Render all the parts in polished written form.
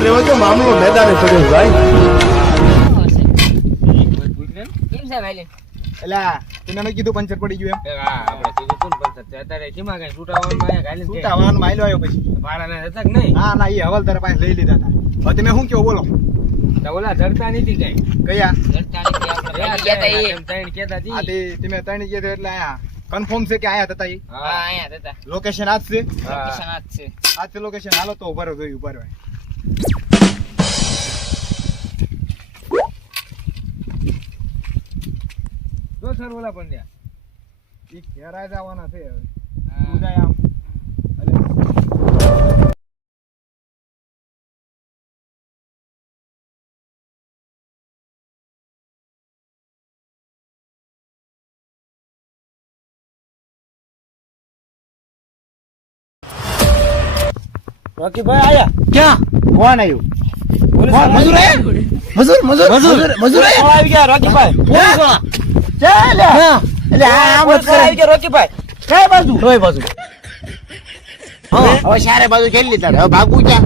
તમારે રહેવો છો મામલો મેદાને પડ્યો ભાઈ. કેમ છે ભાઈ? એલા તને મેં કીધું પંચર પડી ગયું એમ. હા આપણે કીધું કોણ પંચર છે અત્યારે કેમાં કઈ છૂટાવાનું માયા ગાલી ને છૂટાવાનો માયલો આવ્યો પછી. ભાડાના હતા કે નહીં? હા ના એ હવાલદાર પાસે લઈ લીધા હતા. હવે તમે શું કહો બોલો? તો ઓલા જડતા નથી કઈ. કયા? જડતા નથી આપણે કહેતા એ ત્રણ કહેતા આ જી. તે તમે ત્રણ કીધું એટલે આયા કન્ફર્મ છે કે આયા હતા ઈ? હા અહીંયા હતા. લોકેશન આજ છે? લોકેશન આજ છે. આજ છે લોકેશન. હાલો તો ઉભા રહો જોઈ ઉભા રહો. જો સર ઓલા પંડ્યા. ઈ ઘેરા જવાના છે હવે. હા. તું જાય આમ. રોકી ભાઈ આયા. ક્યાં કોણ આવ્યું? મજૂર આયા? મજૂર આયા? આવી ગયા રોકીભાઈ. ચાલ એટલે આ મત કરે. આવી ગયા રોકીભાઈ. કઈ બાજુ? કઈ બાજુ? હવે સારે બાજુ ખેલી લીધા હવે ભાગવું ક્યાં?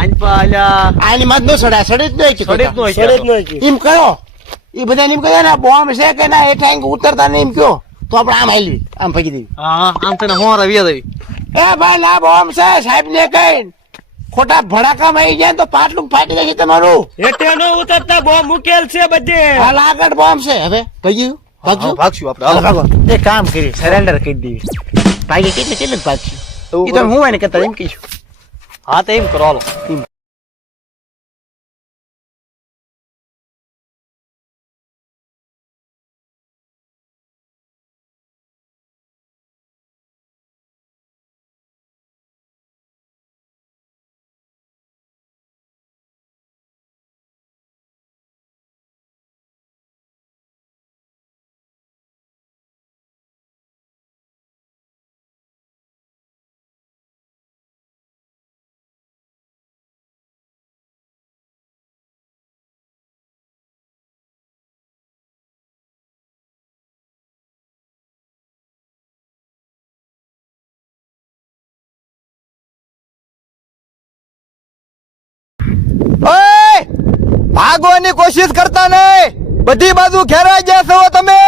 આની પાલ્યા આની મત નો સડા સડે જ નહીં સડે જ નહીં. સડે જ નહીં. એમ કરો એ બધા એમ કહે ને બોમ્બ છે કે ના એ ટાઈમ ઉતરતા નહીં એમ કયો તો આપણે આમ હાલવી આમ ફકી દેવી. હા આમ તને હોર આવી દેવી. એ ભાઈ ના બોમ્બ છે સાહેબ ને કઈ ખોટા ભડાકામાં આવી જાય તો પાટલું ફાટી જશે તમારું. એટલે નો ઉતરતા બોમ્બ મૂકેલ છે બધે. હાલ આગળ બોમ્બ છે હવે ભાગ્યું ભાગશું ભાગશું આપણે. હાલો ભાગો. એક કામ કરી સરેન્ડર કરી દેવી. ભાગી કેટલે ભાગશું એવું એ તો હું હોય ને કહેતા એમ કહીશું. હા તો એમ કરો હાલો. ઓય ભાગવાની કોશિશ કરતા નહીં. બધી બાજુ ઘેરાઈ ગયા છો તમે.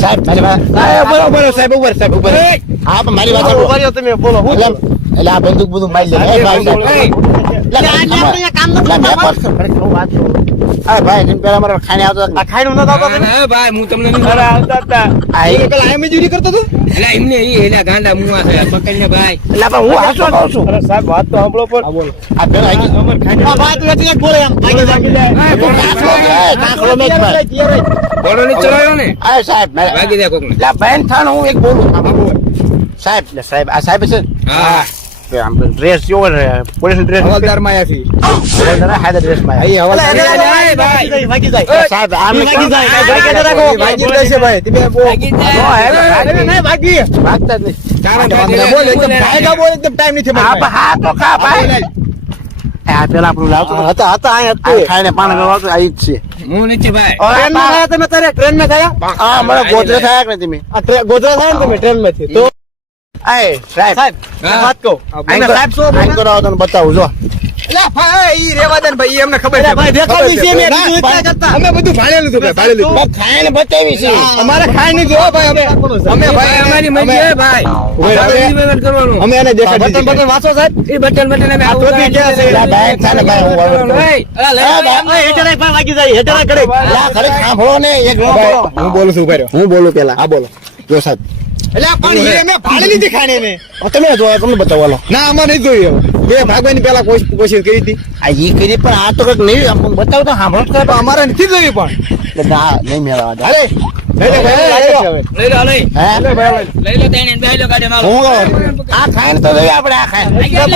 સાહેબ બરોબર સાહેબ ઉપર હા પણ મારી વાત સાંભળો. તમે બોલો. એટલે આ બંદૂક બધું મારી લે. ભાઈ જેમ પેલા મારા ખાને આવતો આ ખાઈને નતો આવતો તમે? ભાઈ હું તમને નહીં ખરા આવતા હતા. પેલા આ મજૂરી કરતો તું? એટલે એમને એના ગાંડા મુવા છે પકડીને ભાઈ. એટલે પણ હું હાચો કહું છું. અરે સાહેબ વાત તો સાંભળો પણ. આ પેલા બોલે એમ કાંકરો મેં બોલો નહીં ચલાવ્યો ને. આ સાહેબ ભાગી દે કોકને. એટલે બેન થાણ હું એક બોલું સાહેબ સાહેબ આ સાહેબ છે હા આમ ડ્રેસ જોવો ને પોલીસ ડ્રેસ હવાલદાર માયાથી. હાદા ડ્રેસ માં અહીં હવાલદાર ભાગી જાય. સાહેબ આમ ભાગી જાય છે ભાઈ. તમે બહુ ભાગી. ભાગતા જ નહીં. બોલ એકદમ ભાગા બોલ એકદમ ટાઈમ નથી મારો. હા તો ખા ભાઈ આ પેલા આપણું લાવતો હતા ખાઈને પાણી વાળતો આ ઈ જ છે હું નથી ભાઈ. ટ્રેન માં ગયા તમે તારે ટ્રેન માં ગયા? હા મને ગોદરે થયા કે તમે ગોધરા થાય ને તમે ટ્રેન માંથી તો આય સાહેબ હા. વાત કહું. આઈને સાહેબ શું કરાવો તને બતાવું જો એલા ભાઈ ઈ રેવા દે ને ભાઈ, ઈ અમને ખબર છે ભાઈ, દેખાડી છે મેં, ના, બીજું ભાઈ, એટલા કરતા. અમે બધું ભાળેલું હતું ભાઈ, ભાળેલું હતું. ખાઈને બતાવી છે અમારે ખાઈ નહીં જોવો ભાઈ, અમે ભાઈ અમારી મરજી હે ભાઈ. ઉભે રહો, આપણે મહેનત કરવાનું. અમે એને દેખાડી બટન દીધી. બટન વાંચો સાહેબ એ બટન બટન અમે આવું ધોતી ક્યાં છે? લા, ભાઈ, ચાલે ભાઈ, હું વાવડ કરું. ભાઈ, અલા, લઈ હા, આવો, ભાઈ, એમ. લા, ખરે સાંભળો ને એક ભાઈ, હું બોલું છું ઉભા રહ્યો. હું બોલું પેલા હા બોલો. જો સાહેબ એટલે આ પણ હીરે મેં ભાડે લીધી ખાને મેં. તમે જો તમને બતાવવાનો ના આમાં નહીં જોયું હવે. બે ભાગવાની પેલા કોશિશ કરી હતી આ ઈ કરી પણ આ તો કઈક નહીં આમ બતાવ તો સાંભળો તો તો અમારે નથી જોયું પણ. એટલે ના નહીં મેળવવા દે. અરે લઈ લે ભાઈ, લઈ લે હવે. લઈ લો લઈ હે લઈ લો તેને બે લો ગાડી મારો હું આ ખાઈને તો જોઈએ આપણે આ ખાઈને આ